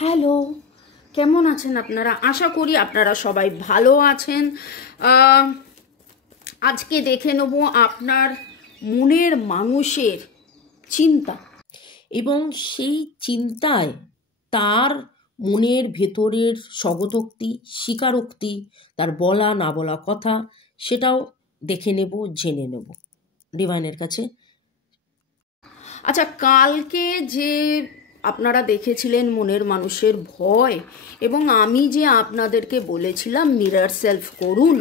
Hello, কেমন আছেন আপনারা? আশা করি আপনারা সবাই ভালো আছেন। আজকে দেখে নেব আপনার মনের মানুষের চিন্তা এবং সেই চিন্তায় তার মনের ভেতরের স্বগতোক্তি, স্বীকারোক্তি, তার বলা না বলা কথা, সেটাও দেখে নেব, জেনে নেব ডিভাইনের কাছে। আচ্ছা, কালকে যে আপনারা দেখেছিলেন মনের মানুষের ভয়, এবং আমি যে আপনাদেরকে বলেছিলাম মিরর সেলফ করুন,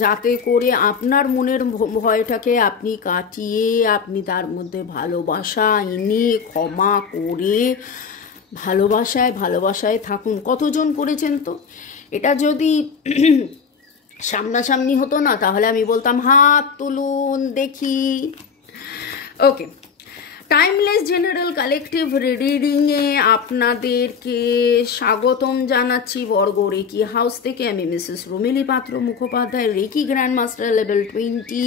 যাতে করে আপনার মনের ভয়টাকে আপনি কাটিয়ে আপনি তার মধ্যে ভালোবাসা এনে ক্ষমা করে ভালোবাসায় থাকুন। কতজন করেছেন? তো এটা যদি সামনাসামনি হতো না, তাহলে আমি বলতাম হাত তুলুন দেখি। ওকে, টাইমলেস জেনারেল কালেকটিভ রিডিংয়ে আপনাদেরকে স্বাগতম জানাচ্ছি বর্গ রেকি হাউস থেকে। আমি Mrs Rumili Patra Mukhopadhyay, reiki grand master level 20,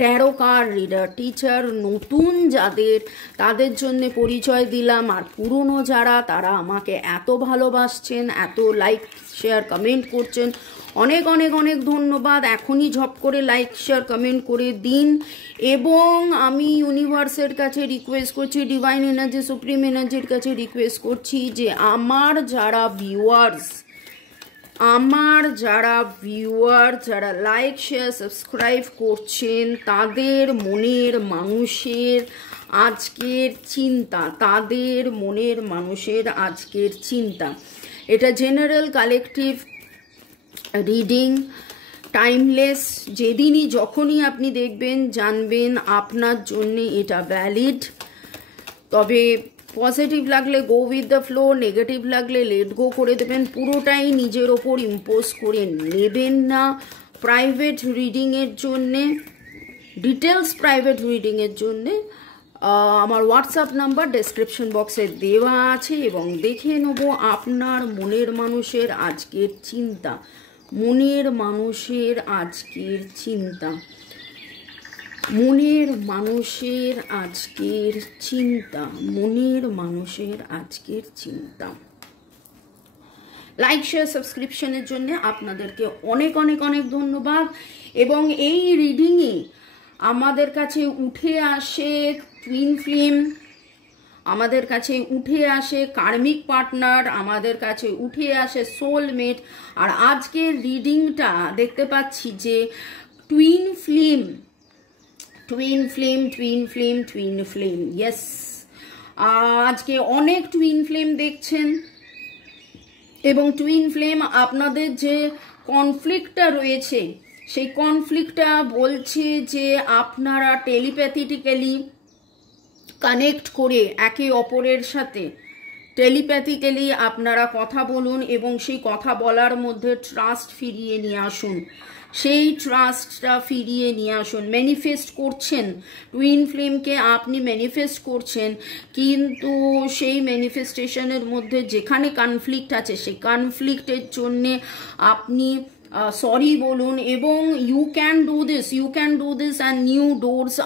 tarot card reader teacher. নতুন যাদের, তাদের জন্য পরিচয় দিলাম, আর পুরনো যারা, তারা আমাকে এত ভালোবাসছেন, এত লাইক শেয়ার কমেন্ট করছেন, অনেক অনেক অনেক ধন্যবাদ। এখনই ঝপ করে লাইক শেয়ার কমেন্ট করে দিন। এবং আমি ইউনিভার্সের কাছে রিকোয়েস্ট করছি, ডিভাইন এনার্জি, সুপ্রিম এনার্জির কাছে রিকোয়েস্ট করছি যে আমার যারা ভিউয়ার্স, যারা লাইক শেয়ার সাবস্ক্রাইব করছেন, তাদের মনের মানুষের আজকের চিন্তা, এটা জেনারেল কালেকটিভ রিডিং, টাইমলেস। যেদিনই যখনই আপনি দেখবেন, জানবেন আপনার জন্য এটা ভ্যালিড। তবে পজিটিভ লাগলে go with the flow, negative লাগলে লেট গো করে দেবেন। পুরোটাই নিজের ওপর ইম্পোজ করে নেবেন না। প্রাইভেট রিডিংয়ের জন্যে, ডিটেলস প্রাইভেট রিডিংয়ের জন্যে আমার হোয়াটসঅ্যাপ নাম্বার ডেসক্রিপশন বক্সে দেওয়া আছে। এবং দেখে নেব আপনার মনের মানুষের আজকের চিন্তা, মনের মানুষের আজকের চিন্তা। লাইক শেয়ার সাবস্ক্রিপশনের জন্য আপনাদেরকে অনেক অনেক অনেক ধন্যবাদ। এবং এই রিডিংয়ে আমাদের কাছে উঠে আসে টুইন ফ্লেম, আমাদের কাছে উঠে আসে কার্মিক পার্টনার, আমাদের কাছে উঠে আসে সোলমেট। আর আজকের রিডিংটা দেখতে পাচ্ছি যে টুইন ফ্লেম, ইয়েস। আজকে অনেক টুইন ফ্লেম দেখছেন। এবং টুইন ফ্লেম, আপনাদের যে কনফ্লিক্টটা রয়েছে, সেই কনফ্লিক্টটা বলছে যে আপনারা টেলিপ্যাথিক্যালি কানেক্ট করে একে অপরের সাথে টেলিপ্যাথিক্যালি আপনারা কথা বলুন, এবং সেই কথা বলার মধ্যে ট্রাস্ট ফিরিয়ে নিয়ে আসুন। ম্যানিফেস্ট করছেন টুইন ফ্লেমকে, আপনি ম্যানিফেস্ট করছেন, কিন্তু সেই ম্যানিফেস্টেশনের মধ্যে যেখানে কনফ্লিক্ট আছে, সেই কনফ্লিক্টের জন্যে আপনি সরি বলুন। এবং you can do this and new doors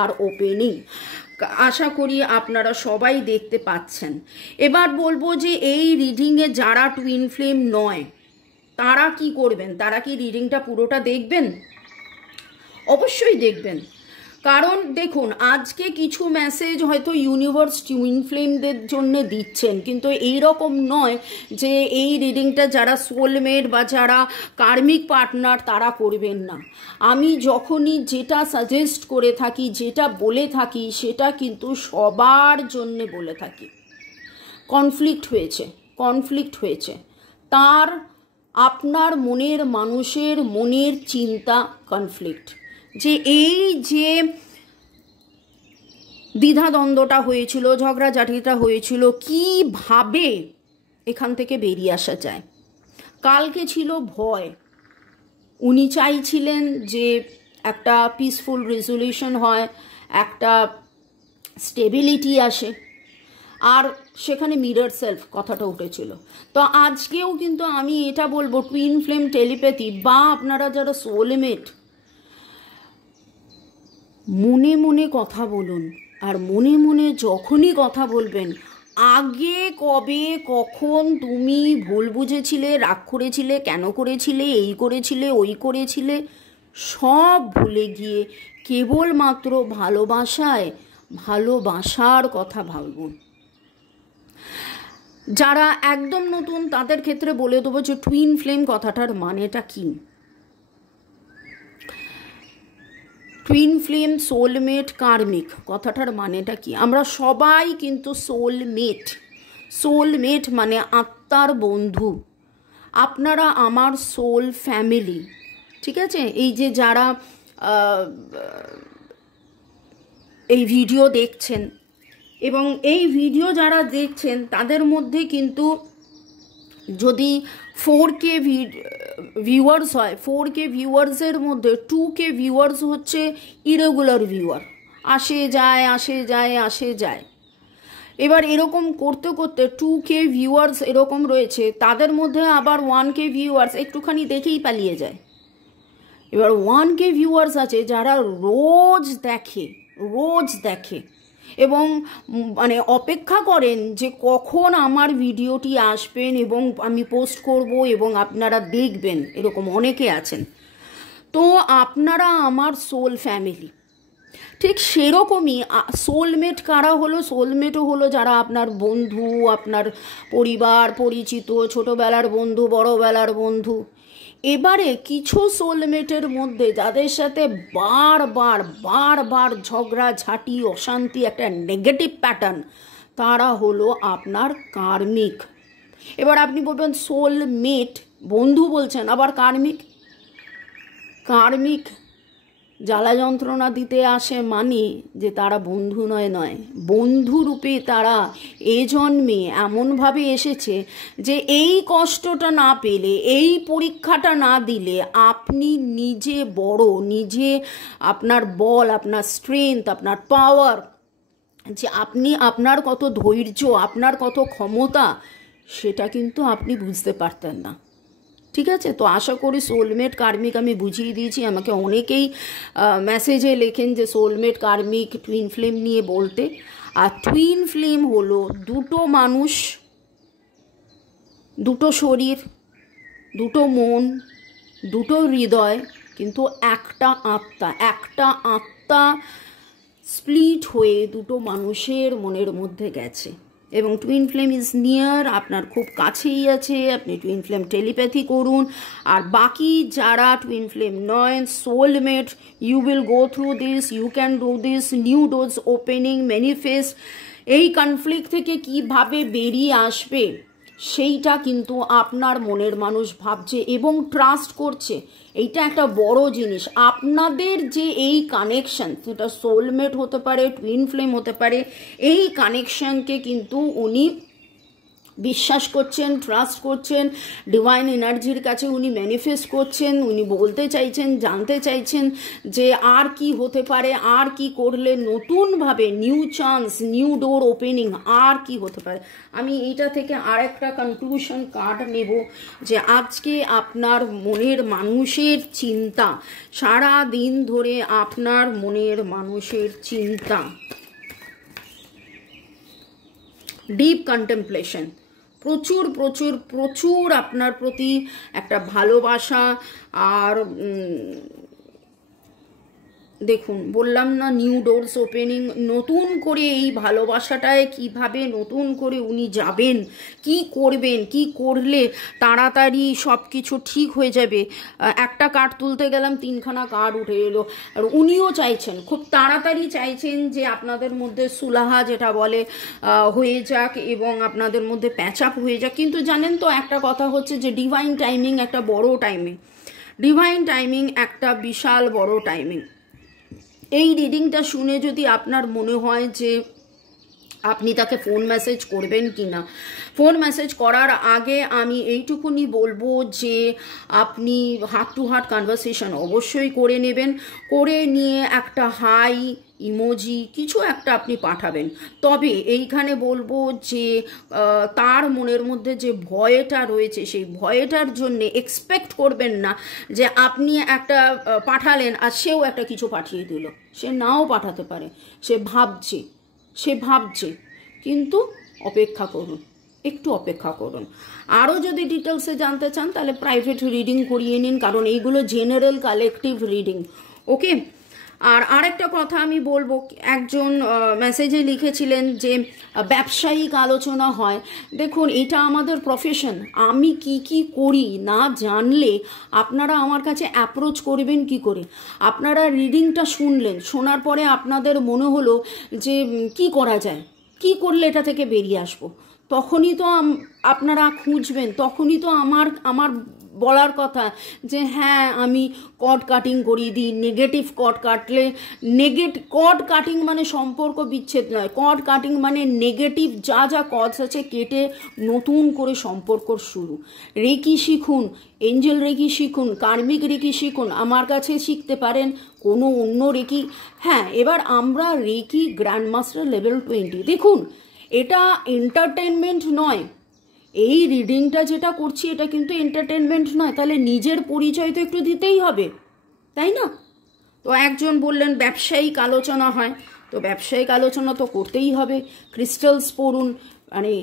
are opening. আশা করি আপনারা সবাই দেখতে পাচ্ছেন। এবার বলবো যে এই রিডিংয়ে যারা টুইন ফ্লেম নয়, তারা কি করবেন? তারা কি রিডিংটা পুরোটা দেখবেন? অবশ্যই দেখবেন। কারণ দেখুন, আজকে কিছু মেসেজ হয়তো ইউনিভার্স টুইন ফ্লেমদের জন্য দিচ্ছেন, কিন্তু এই রকম নয় যে এই রিডিংটা যারা সোলমেট বা যারা কার্মিক পার্টনার তারা করবেন না। আমি যখনই যেটা সাজেস্ট করে থাকি, যেটা বলে থাকি, সেটা কিন্তু সবার জন্য বলে থাকি। কনফ্লিক্ট হয়েছে, তার আপনার মনের মানুষের মনের চিন্তা কনফ্লিক্ট, যে এই যে দ্বিধাদ্বন্দ্বটা হয়েছিল, ঝগড়াঝাটিটা হয়েছিল, কিভাবে এখান থেকে বেরিয়ে আসা যায়। কালকে ছিল ভয়, উনি চাইছিলেন যে একটা পিসফুল রেজলিউশন হয়, একটা স্টেবিলিটি আসে, আর সেখানে মিরর সেলফ কথাটা উঠেছিল। তো আজকেও কিন্তু আমি এটা বলবো, টুইন ফ্লেম টেলিপ্যাথি বা আপনারা যারা সোলমেট, মনে মনে কথা বলুন, আর মনে মনে যখনই কথা বলবেন, আগে কবে কখন তুমি ভুল বুঝেছিলে, রাগ করেছিলে, কেন করেছিলে, এই করেছিলে, ওই করেছিলে, সব ভুলে গিয়ে কেবলমাত্র ভালোবাসার কথা ভাবুন। যারা একদম নতুন তাদের ক্ষেত্রে বলে দেবো যে টুইন ফ্লেম কথাটার মানেটা কি। টুইন ফ্লেম, সোলমেট, কার্মিক কথাটার মানেটা কি? আমরা সবাই কিন্তু সোলমেট মানে আত্মার বন্ধু। আপনারা আমার সোল ফ্যামিলি, ঠিক আছে? এই যে যারা এই ভিডিও দেখছেন, এবং এই ভিডিও যারা দেখছেন তাদের মধ্যে কিন্তু যদি 4K ভিউয়ার্স হয়, 4K ভিউয়ার্সের মধ্যে 2K ভিউয়ার্স হচ্ছে ইরেগুলার ভিউয়ার, আসে যায়। এবার এরকম করতে করতে 2K ভিউয়ার্স এরকম রয়েছে, তাদের মধ্যে আবার 1K ভিউয়ার্স একটুখানি দেখেই পালিয়ে যায়। এবার 1K ভিউয়ার্স আছে যারা রোজ দেখে এবং মানে অপেক্ষা করেন যে কখন আমার ভিডিওটি আসবেন এবং আমি পোস্ট করব এবং আপনারা দেখবেন, এরকম অনেকে আছেন। তো আপনারা আমার সোল ফ্যামিলি। ঠিক সেরকমই সোলমেট কারা হলো? সোলমেটও হলো যারা আপনার বন্ধু, আপনার পরিবার পরিচিত, ছোটোবেলার বন্ধু, বড়োবেলার বন্ধু। এবারে কিছু সোলমেটের মধ্যে যাদের সাথে বারবার ঝগড়াঝাটি, অশান্তি, একটা নেগেটিভ প্যাটার্ন, তারা হলো আপনার কার্মিক। এবার আপনি বলবেন সোলমেট, বন্ধু বলছেন, আবার কার্মিক জ্বালা যন্ত্রণা দিতে আসে মানে যে তারা বন্ধু নয়, বন্ধুরূপে তারা এ জন্মে এমনভাবে এসেছে যে এই কষ্টটা না পেলে, এই পরীক্ষাটা না দিলে আপনি নিজে নিজে আপনার বল, আপনার স্ট্রেংথ, আপনার পাওয়ার, যে আপনার কত ধৈর্য, আপনার কত ক্ষমতা, সেটা কিন্তু আপনি বুঝতে পারতেন না। ঠিক আছে? তো আশা করি সোলমেট কার্মিক আমি বুঝিয়ে দিয়েছি। আমাকে অনেকেই মেসেজে লেখেন যে সোলমেট কার্মিক টুইন ফ্লেম নিয়ে বলতে। আর টুইন ফ্লেম হলো দুটো মানুষ, দুটো শরীর, দুটো মন, দুটো হৃদয়, কিন্তু একটা আত্মা স্প্লিট হয়ে দুটো মানুষের মনের মধ্যে গেছে। এবং টুইন ফ্লেম ইজ নিয়ার, আপনার খুব কাছেই আছে। আপনি টুইন ফ্লেম টেলিপ্যাথি করুন। আর বাকি যারা টুইন ফ্লেম নয়, soulmate, you will go through this, you can do this, new doors opening, manifest. এই কনফ্লিক্ট থেকে কিভাবে বেরিয়ে আসবে সেইটা কিন্তু আপনার মনের মানুষ ভাবছে এবং ট্রাস্ট করছে। এইটা একটা বড় জিনিস। আপনাদের যে এই কানেকশন, সেটা সোলমেট হতে পারে, টুইন ফ্লেম হতে পারে, এই কানেকশনকে কিন্তু উনি বিশ্বাস করছেন, ট্রাস্ট করছেন, ডিভাইন এনার্জির কাছে উনি ম্যানিফেস্ট করছেন। উনি বলতে চাইছেন, জানতে চাইছেন যে আর কি হতে পারে, আর কি করলে নতুনভাবে new chance, new door opening, আর কি হতে পারে। আমি এইটা থেকে আর একটা কনক্লুশন কার্ড নেব যে আজকে আপনার মনের মানুষের চিন্তা, সারা দিন ধরে আপনার মনের মানুষের চিন্তা, ডিপ কন্টেম্পলেশন, প্রচুর আপনার প্রতি একটা ভালোবাসা। আর দেখুন, বললাম না, নিউ ডোরস ওপেনিং, নতুন করে এই ভালোবাসাটায় কিভাবে নতুন করে উনি যাবেন, কি করবেন, কি করলে তাড়াতাড়ি সব কিছু ঠিক হয়ে যাবে। একটা কার্ড তুলতে গেলাম, 3খানা কার্ড উঠে এলো। আর উনিও চাইছেন, খুব তাড়াতাড়ি চাইছেন যে আপনাদের মধ্যে সুলাহা যেটা বলে হয়ে যাক এবং আপনাদের মধ্যে প্যাচ আপ হয়ে যাক। কিন্তু জানেন তো, একটা কথা হচ্ছে যে ডিভাইন টাইমিং একটা বড় টাইমিং, ডিভাইন টাইমিং একটা বিশাল বড় টাইমিং। এই রিডিংটা শুনে যদি আপনার মনে হয় যে আপনি তাকে ফোন মেসেজ করবেন কি না। ফোন মেসেজ করার আগে আমি এইটুকুনি বলবো যে আপনি হার্ট টু হার্ট কনভারসেশন অবশ্যই করে নেবেন, করে নিয়ে একটা হাই ইমোজি কিছু একটা আপনি পাঠাবেন। তবে এইখানে বলবো যে তার মনের মধ্যে যে ভয়টা রয়েছে সেই ভয়টার জন্যে এক্সপেক্ট করবেন না যে আপনি একটা পাঠালেন আর সেও একটা কিছু পাঠিয়ে দিল। সে নাও পাঠাতে পারে, সে ভাবছে, কিন্তু অপেক্ষা করুন, একটু অপেক্ষা করুন। আরও যদি ডিটেলসে জানতে চান তাহলে প্রাইভেট রিডিং করিয়ে নিন, কারণ এইগুলো জেনারেল কালেকটিভ রিডিং। ওকে। আর আরেকটা কথা আমি বলবো, একজন মেসেজে লিখেছিলেন যে ব্যবসায়িক আলোচনা হয়। দেখুন, এটা আমাদের প্রফেশন, আমি কি করি না জানলে আপনারা আমার কাছে অ্যাপ্রোচ করবেন কি করে। আপনারা রিডিংটা শুনলেন, শোনার পরে আপনাদের মনে হলো যে কি করা যায়, কি করলে এটা থেকে বেরিয়ে আসবো, তখনই তো আপনারা খুঁজবেন, তখনই তো আমার বলার কথা যে হ্যাঁ আমি কর্ড কাটিং করিয়ে দিই। নেগেটিভ কর্ড কাটলে, কর্ড কাটিং মানে সম্পর্ক বিচ্ছেদ নয়, কর্ড কাটিং মানে নেগেটিভ যা কর্ডস আছে কেটে নতুন করে সম্পর্ক শুরু। রেকি শিখুন, এঞ্জেল রেকি শিখুন, কার্মিক রেকি শিখুন, আমার কাছে শিখতে পারেন, কোনো অন্য রেকি। হ্যাঁ, এবার আমরা রেকি গ্র্যান্ডমাস্টার লেভেল 20। দেখুন, এটা এন্টারটেনমেন্ট নয়, এই রিডিংটা যেটা করছি এটা কিন্তু এন্টারটেনমেন্ট নয়। তাহলে নিজের পরিচয় তো একটু দিতেই হবে, তাই না? তো একজন বললেন ব্যবসায়িক আলোচনা হয়, তো ব্যবসায়িক আলোচনা তো করতেই হবে। ক্রিস্টালস পড়ুন, মানে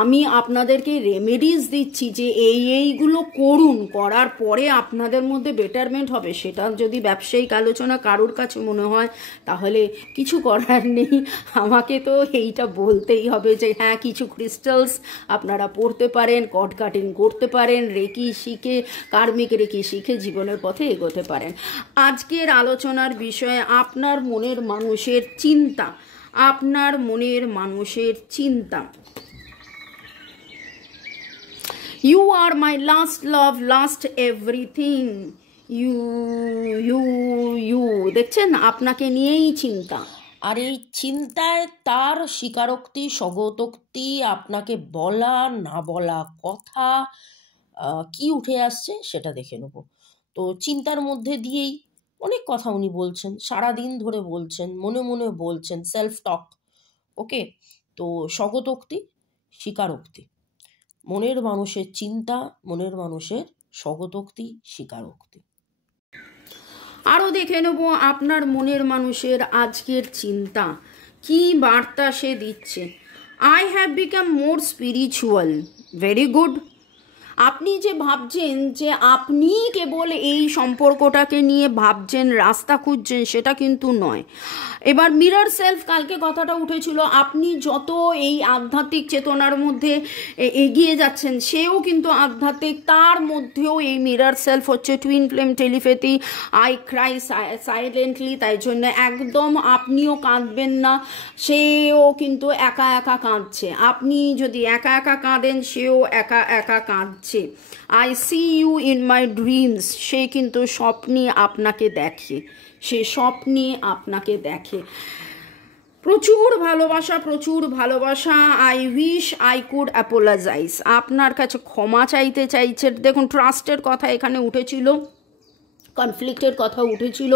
আমি আপনাদেরকে রেমেডিস দিচ্ছি যে এইগুলো করুন, করার পরে আপনাদের মধ্যে বেটারমেন্ট হবে। সেটা যদি ব্যবসায়িক আলোচনা কারোর কাছে মনে হয় তাহলে কিছু করার নেই, আমাকে তো এইটা বলতেই হবে যে হ্যাঁ কিছু ক্রিস্টালস আপনারা পড়তে পারেন, কর্ড কাটিং করতে পারেন, রেকি শিখে, কার্মিক রেকি শিখে জীবনের পথে এগোতে পারেন। আজকের আলোচনার বিষয়ে আপনার মনের মানুষের চিন্তা, আপনার মনের মানুষের চিন্তা। You are my last love, last everything. You দেখছেন, আপনাকে নিয়েই চিন্তা। আর এই চিন্তায় তার স্বীকারোক্তি, স্বগতোক্তি, আপনাকে বলা না বলা কথা কি উঠে আসছে সেটা দেখে নেব। তো চিন্তার মধ্যে দিয়েই অনেক কথা উনি বলছেন, সারাদিন ধরে বলছেন, মনে মনে বলছেন, সেলফ টক। ওকে, তো স্বগতোক্তি, স্বীকারোক্তি, মনের মানুষের চিন্তা, মনের মানুষের স্বগতোক্তি, স্বীকারোক্তি। আরও দেখে নেব আপনার মনের মানুষের আজকের চিন্তা, কি বার্তা সে দিচ্ছে। I have become more spiritual. Very good. আপনি যে ভাবছেন যে আপনি কেবল এই সম্পর্কটাকে নিয়ে ভাবছেন, রাস্তা খুঁজছেন, সেটা কিন্তু নয়। এবার মিরর সেলফ, কালকে কথাটা উঠেছিল, আপনি যত এই আধ্যাত্মিক চেতনার মধ্যে এগিয়ে যাচ্ছেন সেও কিন্তু আধ্যাত্মিক, তার মধ্যেও এই মিরর সেলফ হচ্ছে twin flame telepathy. I Cry silently, তাই জন্য একদম আপনিও কাঁদবেন না, সেও কিন্তু একা একা কাঁদছে। আপনি যদি একা একা কাঁদেন, সেও একা একা কাঁদছে। I see you in my dreams, সে কিন্তু স্বপ্নে আপনাকে দেখে, সে স্বপ্নে আপনাকে দেখে। প্রচুর ভালোবাসা, প্রচুর ভালোবাসা। I wish I could apologise, আপনার কাছে ক্ষমা চাইতে চাইছে। দেখুন, ট্রাস্টের কথা এখানে উঠেছিল, কনফ্লিক্টের কথা উঠেছিল,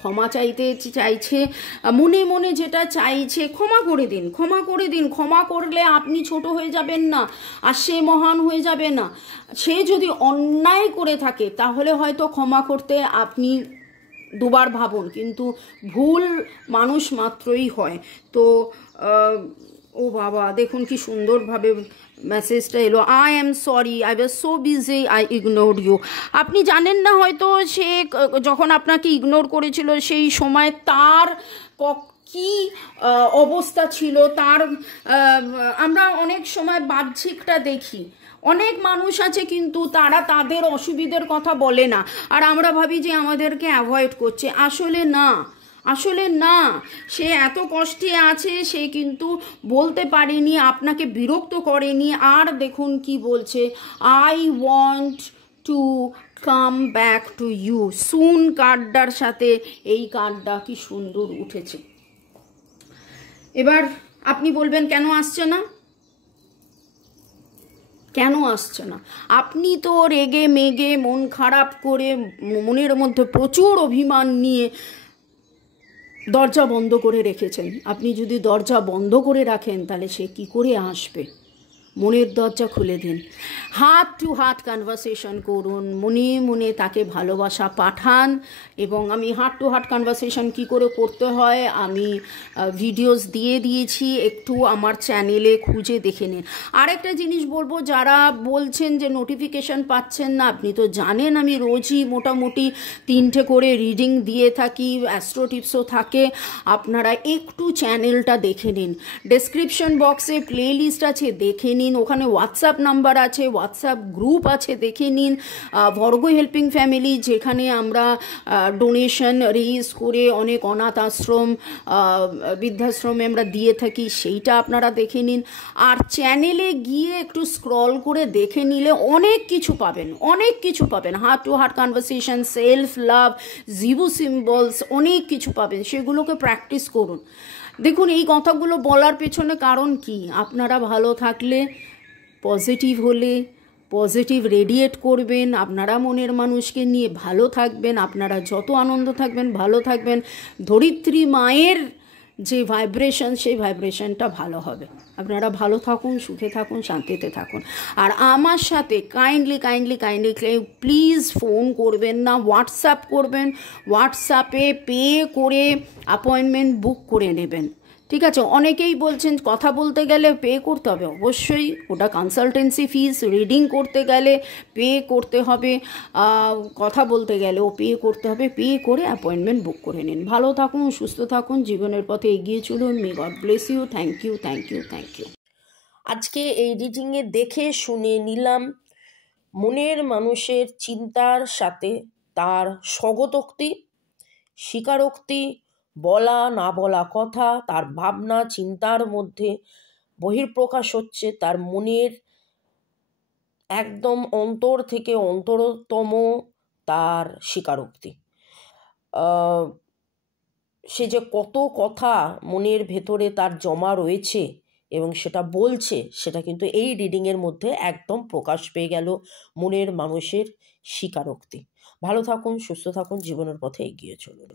ক্ষমা চাইতে চাইছে, মনে মনে যেটা চাইছে ক্ষমা করে দিন, ক্ষমা করে দিন। ক্ষমা করলে আপনি ছোট হয়ে যাবেন না, আর সে মহান হয়ে যাবে না। সে যদি অন্যায় করে থাকে তাহলে হয়তো ক্ষমা করতে আপনি দুবার ভাবুন, কিন্তু ভুল মানুষ মাত্রই হয়। তো ও বাবা, দেখুন কি সুন্দরভাবে মেসেজটা এলো। I am sorry, I was so busy, I ignored you. আপনি জানেন না হয়তো সে যখন আপনাকে ইগনোর করেছিল সেই সময় তার কি অবস্থা ছিল। তার আমরা অনেক সময় বাহ্যিকটা দেখি, অনেক মানুষ আছে কিন্তু তারা তাদের অসুবিধার কথা বলে না, আর আমরা ভাবি যে আমাদেরকে অ্যাভয়েড করছে। আসলে না, আসলে না, সে এত কষ্টে আছে, সে কিন্তু বলতে পারেনি, আপনাকে বিরক্ত করেনি। আর দেখুন কি বলছে, I want to come back to you soon. কার্ডটার সাথে এই কার্ডটা কি সুন্দর উঠেছে। এবার আপনি বলবেন কেন আসছে না, কেন আসছে না? আপনি তো রেগে মেগে মন খারাপ করে মনের মধ্যে প্রচুর অভিমান নিয়ে দরজা বন্ধ করে রেখেছেন। আপনি যদি দরজা বন্ধ করে রাখেন তাহলে সে কি করে আসবে? মনের দরজা খুলে দিন, হার্ট টু হার্ট কনভারসেশন করুন, মনে মনে তাকে ভালোবাসা পাঠান। এবং আমি হার্ট টু হার্ট কনভারসেশন কী করে করতে হয় আমি ভিডিওস দিয়ে দিয়েছি, একটু আমার চ্যানেলে খুঁজে দেখে নিন। আরেকটা জিনিস বলবো, যারা বলছেন যে নোটিফিকেশান পাচ্ছেন না, আপনি তো জানেন আমি রোজই মোটামুটি 3টে করে রিডিং দিয়ে থাকি, অ্যাস্ট্রো টিপসও থাকে। আপনারা একটু চ্যানেলটা দেখে নিন, ডেসক্রিপশন বক্সে প্লে লিস্ট আছে, দেখে নিন। ওখানে হোয়াটসঅ্যাপ নাম্বার আছে, হোয়াটসঅ্যাপ গ্রুপ আছে, দেখে নিন। ভর্গ হেল্পিং ফ্যামিলি, যেখানে আমরা ডোনেশন রেইজ করে অনেক অনাথ আশ্রম, বৃদ্ধাশ্রমে আমরা দিয়ে থাকি, সেইটা আপনারা দেখে নিন। আর চ্যানেলে গিয়ে একটু স্ক্রল করে দেখে নিলে অনেক কিছু পাবেন, অনেক কিছু পাবেন। Heart to heart conversation, self love, Zibu symbols, অনেক কিছু পাবেন। সেগুলোকে প্র্যাকটিস করুন। দেখুন, এই কথাগুলো বলার পেছনে কারণ কি, আপনারা ভালো থাকলে, পজিটিভ হলে পজিটিভ রেডিয়েট করবেন, আপনারা মনের মানুষকে নিয়ে ভালো থাকবেন, আপনারা যত আনন্দ থাকবেন, ভালো থাকবেন, ধরিত্রী মায়ের যে ভাইব্রেশন, সেই ভাইব্রেশনটা ভালো হবে। আপনারা ভালো থাকুন, সুখে থাকুন, শান্তিতে থাকুন। আর আমার সাথে কাইন্ডলি প্লিজ ফোন করবেন না, হোয়াটসঅ্যাপ করবেন। হোয়াটসঅ্যাপে পে করে অ্যাপয়েন্টমেন্ট বুক করে নেবেন, ঠিক আছে? অনেকেই বলছেন কথা বলতে গেলে পে করতে হবে, অবশ্যই ওটা কনসালটেন্সি ফিস। রিডিং করতে গেলে পে করতে হবে, কথা বলতে গেলেও পে করতে হবে। পে করে অ্যাপয়েন্টমেন্ট বুক করে নিন। ভালো থাকুন, সুস্থ থাকুন, জীবনের পথে এগিয়ে চলুন। May God bless you. Thank you, thank you, thank you. আজকে এই রিডিংয়ে দেখে শুনে নিলাম মনের মানুষের চিন্তার সাথে তার স্বগতোক্তি, স্বীকারোক্তি, বলা না বলা কথা, তার ভাবনা চিন্তার মধ্যে বহির্প্রকাশ হচ্ছে তার মনের একদম অন্তর থেকে অন্তরতম তার স্বীকারোক্তি। সে যে কত কথা মনের ভেতরে তার জমা রয়েছে এবং সেটা বলছে, সেটা কিন্তু এই রিডিংয়ের মধ্যে একদম প্রকাশ পেয়ে গেল মনের মানুষের স্বীকারোক্তি। ভালো থাকুন, সুস্থ থাকুন, জীবনের পথে এগিয়ে চলুন।